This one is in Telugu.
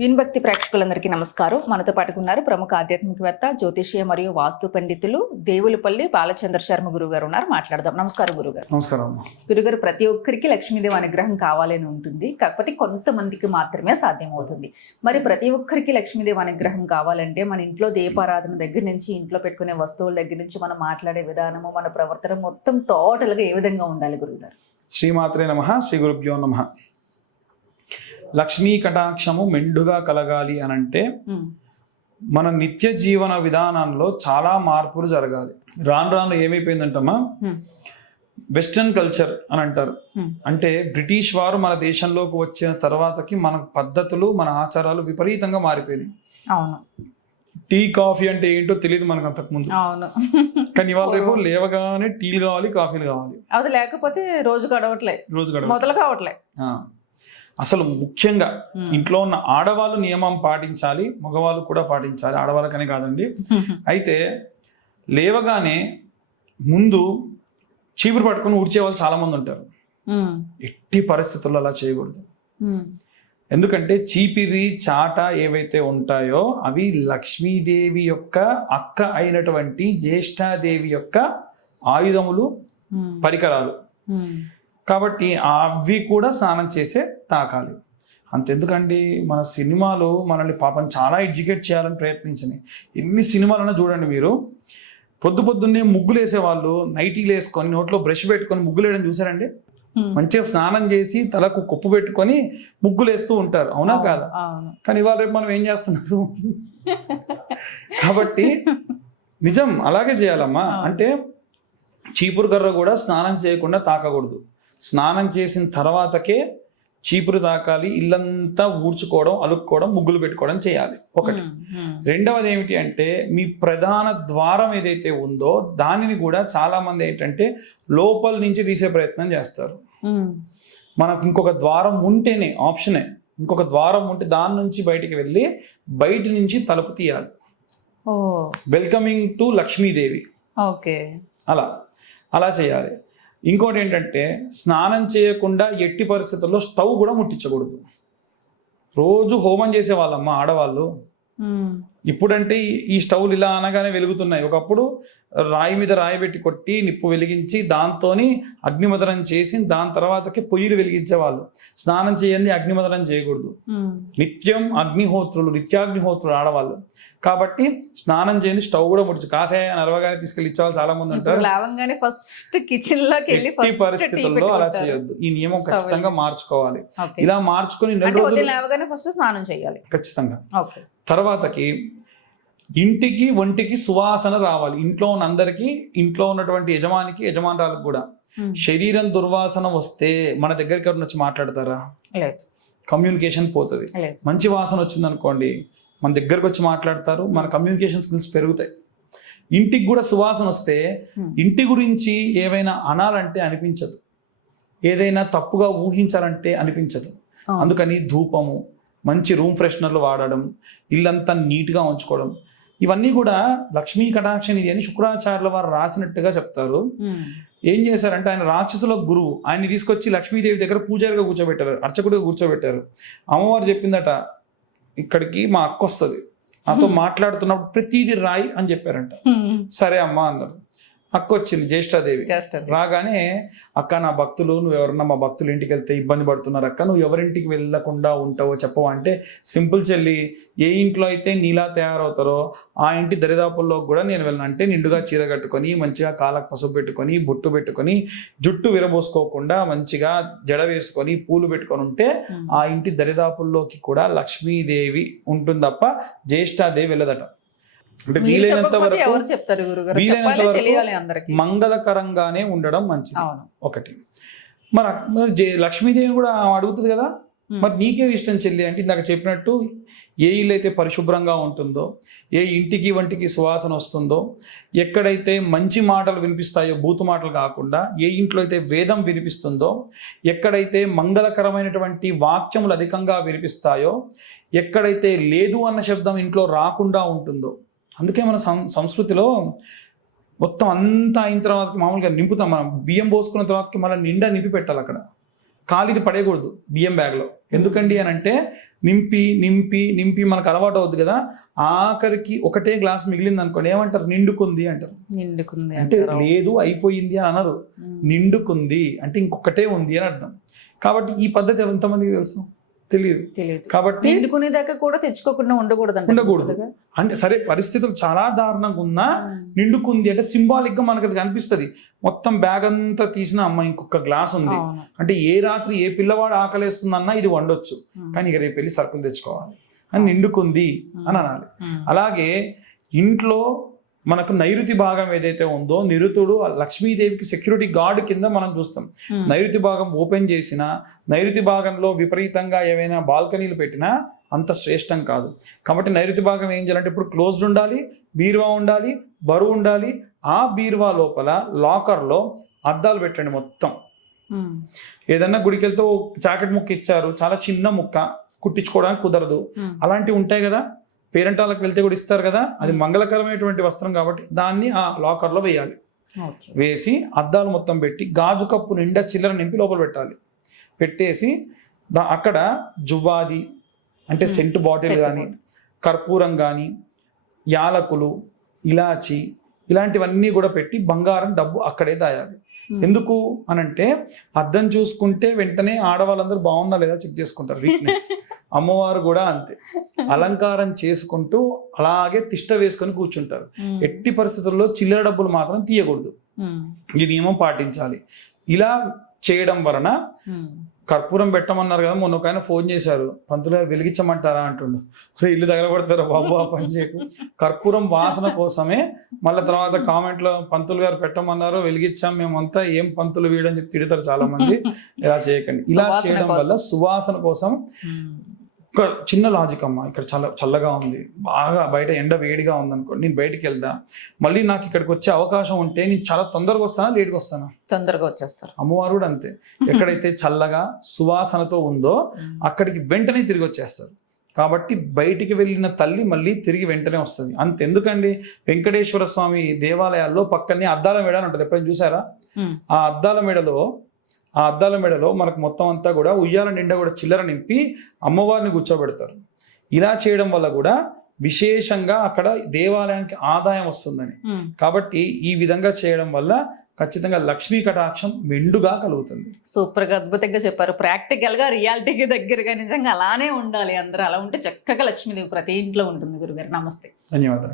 విన్భక్తి ప్రేక్షకులందరికీ నమస్కారం. మనతో పాటు ఉన్నారు ప్రముఖ ఆధ్యాత్మికవేత్త జ్యోతిష్య మరియు వాస్తు పండితులు దేవులపల్లి బాలచంద్ర శర్మ గురువు గారు ఉన్నారు. మాట్లాడదాం. నమస్కారం గురుగారు. నమస్కారం గురుగారు ప్రతి ఒక్కరికి లక్ష్మీదేవి అనుగ్రహం కావాలని ఉంటుంది. కాకపోతే కొంతమందికి మాత్రమే సాధ్యమవుతుంది. మరి ప్రతి ఒక్కరికి లక్ష్మీదేవి అనుగ్రహం కావాలంటే మన ఇంట్లో దీపారాధన దగ్గర నుంచి ఇంట్లో పెట్టుకునే వస్తువుల దగ్గర నుంచి మనం మాట్లాడే విధానము మన ప్రవర్తన మొత్తం టోటల్గా ఏ విధంగా ఉండాలి గురుగారు? శ్రీమాత్రే నమ శ్రీ గురుభ్యో నమ. లక్ష్మీ కటాక్షము మెండుగా కలగాలి అని అంటే మన నిత్య జీవన విధానంలో చాలా మార్పులు జరగాలి. రాను రాను ఏమైపోయిందంటమ్మా? వెస్ట్రన్ కల్చర్ అని అంటారు. అంటే బ్రిటిష్ వారు మన దేశంలోకి వచ్చిన తర్వాతకి మన పద్ధతులు మన ఆచారాలు విపరీతంగా మారిపోయినాయి. అవును. టీ కాఫీ అంటే ఏంటో తెలియదు మనకు అంతకుముందు. అవును. కానీ ఇవాళ రేపు లేవగానే టీలు కావాలి కాఫీలు కావాలి. అది లేకపోతే రోజు గడవట్లే. రోజు గడవ మొదలు కావట్లే. అసలు ముఖ్యంగా. ఇంట్లో ఉన్న ఆడవాళ్ళు నియమం పాటించాలి మగవాళ్ళు కూడా పాటించాలి. ఆడవాళ్ళకనే కాదండి. అయితే లేవగానే ముందు చీపురు పట్టుకొని ఊడ్చే వాళ్ళు చాలా మంది ఉంటారు ఎట్టి పరిస్థితుల్లో అలా చేయకూడదు. ఎందుకంటే చీపిరి చాట ఏవైతే ఉంటాయో అవి లక్ష్మీదేవి యొక్క అక్క అయినటువంటి జ్యేష్ఠాదేవి యొక్క ఆయుధములు పరికరాలు. కాబట్టి అవి కూడా స్నానం చేసే తాకాలి. అంతెందుకండి? మన సినిమాలు మనల్ని పాపం చాలా ఎడ్యుకేట్ చేయాలని ప్రయత్నించినాయి ఎన్ని సినిమాలన్నా చూడండి మీరు. పొద్దు పొద్దున్నే ముగ్గులు వేసేవాళ్ళు నైటీలు వేసుకొని నోట్లో బ్రష్ పెట్టుకొని ముగ్గులు వేయడం చూసారండి. మంచిగా స్నానం చేసి తలకు కొప్పు పెట్టుకొని ముగ్గులు వేస్తూ ఉంటారు. అవునా కాదా? కానీ ఇవాళ రేపు మనం ఏం చేస్తున్నారు? కాబట్టి నిజం అలాగే చేయాలమ్మా. అంటే చీపురు కర్ర కూడా స్నానం చేయకుండా తాకకూడదు. స్నానం చేసిన తర్వాతకే చీపురు తాకాలి ఇల్లంతా ఊడ్చుకోవడం అలుక్కోవడం ముగ్గులు పెట్టుకోవడం చేయాలి. ఒకటి. రెండవది ఏమిటి అంటే మీ ప్రధాన ద్వారం ఏదైతే ఉందో దానిని కూడా చాలా మంది ఏంటంటే లోపల నుంచి తీసే ప్రయత్నం చేస్తారు. మనకు ఇంకొక ద్వారం ఉంటేనే ఆప్షనే. ఇంకొక ద్వారం ఉంటే దాని నుంచి బయటికి వెళ్ళి బయట నుంచి తలుపు తీయాలి. వెల్కమింగ్ టు లక్ష్మీదేవి. ఓకే. అలా. అలా చేయాలి. ఇంకోటి ఏంటంటే స్నానం చేయకుండా ఎట్టి పరిస్థితుల్లో స్టవ్ కూడా ముట్టించకూడదు. రోజు హోమం చేసే వాళ్ళమ్మ ఆడవాళ్ళు ఇప్పుడంటే ఈ- స్టవ్లు ఇలా అనగానే వెలుగుతున్నాయి. ఒకప్పుడు రాయి మీద రాయి పెట్టి కొట్టి నిప్పు వెలిగించి దాంతోని అగ్నిమదనం చేసి దాని తర్వాతకి పొయ్యిలు వెలిగించేవాళ్ళు. స్నానం చేయండి అగ్నిమదనం చేయకూడదు. నిత్యం అగ్నిహోత్రులు నిత్యాగ్నిహోత్రులు ఆడవాళ్ళు. కాబట్టి స్నానం చేయండి స్టవ్ కూడా ముడిచి. కాఫీ అని అరవగానే తీసుకెళ్ళి ఇచ్చేవాళ్ళు చాలా మంది ఉంటారు. లేవంగానే ఫస్ట్ కిచెన్లోకి వెళ్ళి పరిస్థితుల్లో అలా చేయొద్దు. ఈ నియమం ఖచ్చితంగా మార్చుకోవాలి. ఇలా మార్చుకొని నెల అంటే రోజులు ఉదయం లేవగానే ఫస్ట్ స్నానం చేయాలి. ఖచ్చితంగా. తర్వాతకి ఇంటికి ఒంటికి సువాసన రావాలి. ఇంట్లో ఉన్న అందరికీ ఇంట్లో ఉన్నటువంటి యజమానికి యజమానురాలకు కూడా. శరీరం దుర్వాసన వస్తే మన దగ్గరికి ఎవరిని వచ్చి మాట్లాడతారా? కమ్యూనికేషన్ పోతుంది. మంచి వాసన వచ్చింది అనుకోండి మన దగ్గరకు వచ్చి మాట్లాడతారు మన కమ్యూనికేషన్ స్కిల్స్ పెరుగుతాయి. ఇంటికి కూడా సువాసన వస్తే ఇంటి గురించి ఏవైనా అనాలంటే అనిపించదు. ఏదైనా తప్పుగా ఊహించాలంటే అనిపించదు. అందుకని ధూపము మంచి రూమ్ ఫ్రెషనర్లు వాడడం ఇల్లంతా నీట్గా ఉంచుకోవడం. ఇవన్నీ కూడా లక్ష్మీ కటాక్ష నిధి అని శుక్రాచార్యుల వారు రాసినట్టుగా చెప్తారు. ఏం చేశారంటే ఆయన రాక్షసుల గురువు ఆయన్ని తీసుకొచ్చి లక్ష్మీదేవి దగ్గర పూజారిగా కూర్చోబెట్టారు అర్చకుడిగా కూర్చోబెట్టారు. అమ్మవారు చెప్పిందట ఇక్కడికి మా అక్క వస్తుంది నాతో మాట్లాడుతున్నప్పుడు ప్రతిదీ రాయి అని చెప్పారంట. సరే అమ్మా అన్నారు. అక్క వచ్చింది జ్యేష్ఠాదేవి. రాగానే అక్క నా భక్తులు నువ్వు ఎవరన్నా మా భక్తులు ఇంటికి వెళ్తే ఇబ్బంది పడుతున్నారు అక్క నువ్వు ఎవరింటికి వెళ్ళకుండా ఉంటావో చెప్పవా? అంటే సింపుల్ చెల్లి ఏ ఇంట్లో అయితే నీలా తయారవుతారో ఆ ఇంటి దరిదాపుల్లో కూడా నేను వెళ్ళను. అంటే నిండుగా చీర కట్టుకొని మంచిగా కాళ్ళకు పసుపు పెట్టుకొని బొట్టు పెట్టుకొని జుట్టు విరబోసుకోకుండా మంచిగా జడ వేసుకొని పూలు పెట్టుకొని ఉంటే ఆ ఇంటి దరిదాపుల్లోకి కూడా లక్ష్మీదేవి ఉంటుంది తప్ప జ్యేష్ఠాదేవి వెళ్ళదట. అంటే వీలైనంత వరకు చెప్తారు వీలైనంత వరకు మంగళకరంగానే ఉండడం మంచిది. ఒకటి. మరి లక్ష్మీదేవి కూడా అడుగుతుంది కదా? మరి నీకేం ఇష్టం చెల్లి అంటే ఇందాక చెప్పినట్టు ఏ ఇల్లు అయితే పరిశుభ్రంగా ఉంటుందో ఏ ఇంటికి వంటికి సువాసన వస్తుందో ఎక్కడైతే మంచి మాటలు వినిపిస్తాయో బూతు మాటలు కాకుండా ఏ ఇంట్లో అయితే వేదం వినిపిస్తుందో ఎక్కడైతే మంగళకరమైనటువంటి వాక్యములు అధికంగా వినిపిస్తాయో ఎక్కడైతే లేదు అన్న శబ్దం ఇంట్లో రాకుండా ఉంటుందో అందుకే మన సం సంస్కృతిలో మొత్తం అంతా అయిన తర్వాత మామూలుగా నింపుతాం మనం. బియ్యం పోసుకున్న తర్వాతకి మళ్ళీ నిండా నింపి పెట్టాలి అక్కడ. ఖాళీది పడేయకూడదు బియ్యం బ్యాగ్లో. ఎందుకండి అని అంటే నింపి నింపి నింపి మనకు అలవాటు అవుద్ది కదా. ఆఖరికి ఒకటే గ్లాస్ మిగిలింది అనుకోండి ఏమంటారు? నిండుకుంది అంటారు. నిండుకుంది అంటే. లేదు అయిపోయింది అని అనరు. నిండుకుంది అంటే ఇంకొకటే ఉంది అని అర్థం. కాబట్టి ఈ పద్ధతి ఎంతమందికి తెలుసు? తెలియదు కాబట్టి నిండుకునేదాకా కూడా తెచ్చుకోకుండా ఉండకూడదు. ఉండకూడదు. అంటే సరే పరిస్థితులు చాలా దారుణంగా ఉన్నా. నిండుకుంది అంటే సింబాలిక్గా మనకు అది కనిపిస్తుంది. మొత్తం బ్యాగ్ అంతా తీసిన అమ్మ ఇంకొక గ్లాస్ ఉంది. అంటే ఏ రాత్రి ఏ పిల్లవాడు ఆకలేస్తుందన్నా ఇది వండొచ్చు. కానీ ఇక రేపు వెళ్ళి సరుకులు తెచ్చుకోవాలి. అని నిండుకుంది అని అనాలి. అలాగే ఇంట్లో మనకు నైరుతి భాగం ఏదైతే ఉందో నిరుతుడు ఆ లక్ష్మీదేవికి సెక్యూరిటీ గార్డ్ కింద మనం చూస్తాం. నైరుతి భాగం ఓపెన్ చేసినా నైరుతి భాగంలో విపరీతంగా ఏవైనా బాల్కనీలు పెట్టినా అంత శ్రేష్టం కాదు కాబట్టి నైరుతి భాగం ఏం చేయాలంటే ఇప్పుడు క్లోజ్డ్ ఉండాలి బీరువా ఉండాలి బరువు ఉండాలి ఆ బీరువా లోపల లాకర్లో అద్దాలు పెట్టండి మొత్తం. ఏదన్నా గుడికి వెళ్తే ఓ జాకెట్ ముక్క ఇచ్చారు చాలా చిన్న ముక్క కుట్టించుకోవడానికి కుదరదు. అలాంటివి ఉంటాయి కదా పేరెంట్ వాళ్ళకి వెళ్తే కూడా ఇస్తారు కదా అది మంగళకరమైనటువంటి వస్త్రం కాబట్టి దాన్ని ఆ లాకర్లో వేయాలి. వేసి అద్దాలు మొత్తం పెట్టి గాజు కప్పు నిండా చిల్లర నింపి లోపల పెట్టాలి పెట్టేసి దా అక్కడ జువ్వాది అంటే. సెంటు బాటిల్ కానీ కర్పూరం కానీ యాలకులు ఇలాచి ఇలాంటివన్నీ కూడా పెట్టి బంగారం డబ్బు అక్కడే దాయాలి ఉమ్. ఎందుకు అనంటే అద్దం చూసుకుంటే వెంటనే ఆడవాళ్ళందరూ బాగున్నా లేదా చెక్ చేసుకుంటారు వీక్నెస్ అమ్మవారు కూడా అంతే అలంకారం చేసుకుంటూ అలాగే తిష్ట వేసుకొని కూర్చుంటారు ఉమ్. ఎట్టి పరిస్థితుల్లో చిల్లర డబ్బులు మాత్రం తీయకూడదు ఉమ్. ఈ నియమం పాటించాలి ఇలా చేయడం వలన. కర్పూరం పెట్టమన్నారు కదా మొన్న ఒక ఆయన ఫోన్ చేశారు. పంతులు గారు వెలిగించమంటారా అంటుండు. "ఒరే, ఇల్లు తగలబడతారా బాబు ఆ పని చేయకు. కర్పూరం వాసన కోసమే మళ్ళీ తర్వాత కామెంట్లో పంతులు గారు పెట్టమన్నారు వెలిగించాం మేమంతా ఏం పంతులు వీడని చెప్పి తిడతారు చాలా మంది ఇలా చేయకండి. ఇలా చేయడం. వల్ల సువాసన కోసం. ఒక చిన్న లాజిక్ అమ్మా ఇక్కడ చల్ల చల్లగా ఉంది. బాగా బయట ఎండ వేడిగా ఉంది అనుకోండి నేను బయటికి వెళ్దా మళ్ళీ నాకు ఇక్కడికి వచ్చే అవకాశం ఉంటే నేను చాలా తొందరగా వస్తానా లేట్గా వస్తానా? తొందరగా వచ్చేస్తారు. అమ్మవారు కూడా అంతే. ఎక్కడైతే చల్లగా సువాసనతో ఉందో. అక్కడికి వెంటనే తిరిగి వచ్చేస్తారు. కాబట్టి బయటికి వెళ్ళిన తల్లి మళ్ళీ తిరిగి వెంటనే వస్తుంది. అంతెందుకండి? వెంకటేశ్వర స్వామి దేవాలయాల్లో పక్కనే అద్దాల మేడ అని ఉంటుంది. ఎప్పుడైనా చూసారా. ఆ అద్దాల మేడలో ఆ అద్దాల మేడలో మనకు మొత్తం అంతా కూడా ఉయ్యాల నిండా కూడా చిల్లర నింపి అమ్మవారిని కూర్చోబెడతారు. ఇలా చేయడం వల్ల కూడా విశేషంగా అక్కడ దేవాలయానికి ఆదాయం వస్తుందని. కాబట్టి ఈ విధంగా చేయడం వల్ల ఖచ్చితంగా లక్ష్మీ కటాక్షం మెండుగా కలుగుతుంది. సూపర్గా అద్భుతంగా చెప్పారు. ప్రాక్టికల్గా రియాలిటీకి దగ్గరగా నిజంగా అలానే ఉండాలి అందరూ. అలా ఉంటే చక్కగా లక్ష్మీదేవి ప్రతి ఇంట్లో ఉంటుంది గురుగారు. నమస్తే. ధన్యవాదాలు.